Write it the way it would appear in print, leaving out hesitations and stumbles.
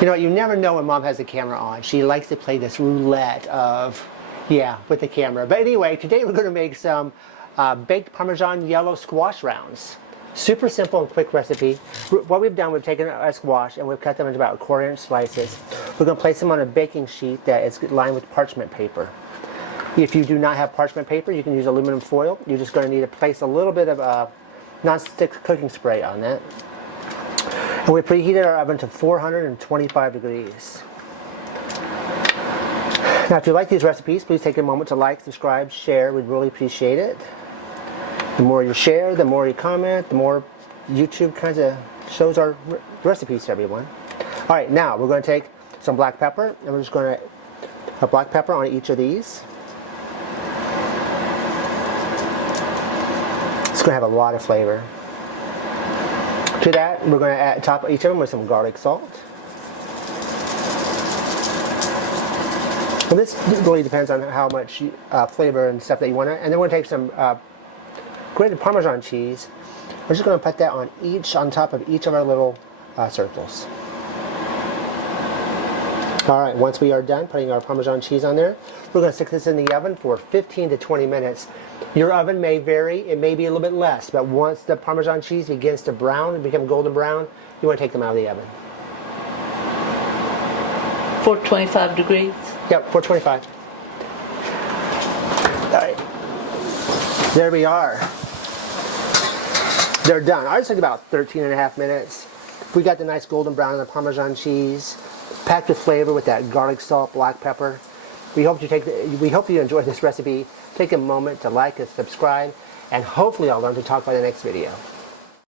You know what, you never know when Mom has the camera on. She likes to play this roulette of, yeah, with the camera. But anyway, today we're going to make some baked Parmesan yellow squash rounds. Super simple and quick recipe. What we've done, we've taken a squash and we've cut them into about 1/4 inch slices. We're going to place them on a baking sheet that is lined with parchment paper. If you do not have parchment paper, you can use aluminum foil. You're just going to need to place a little bit of non-stick cooking spray on that. And we preheated our oven to 425 degrees. Now, if you like these recipes, please take a moment to like, subscribe, share. We'd really appreciate it. The more you share, the more you comment, the more YouTube kind of shows our recipes to everyone. All right, now we're going to take some black pepper, and we're just going to have black pepper on each of these. It's going to have a lot of flavor. To that, we're going to top each of them with some garlic salt. And this really depends on how much flavor and stuff that you want to. And then we're going to take some grated Parmesan cheese. We're just going to put that on top of each of our little circles. All right, once we are done putting our Parmesan cheese on there, we're going to stick this in the oven for 15 to 20 minutes. Your oven may vary, it may be a little bit less, but once the Parmesan cheese begins to brown and become golden brown, you want to take them out of the oven. 425 degrees? Yep, 425. All right, there we are. They're done. Ours took about 13 and a half minutes. We got the nice golden brown in the Parmesan cheese, packed with flavor with that garlic salt, black pepper. We hope you enjoyed this recipe. Take a moment to like and subscribe, and hopefully I'll learn to talk by the next video.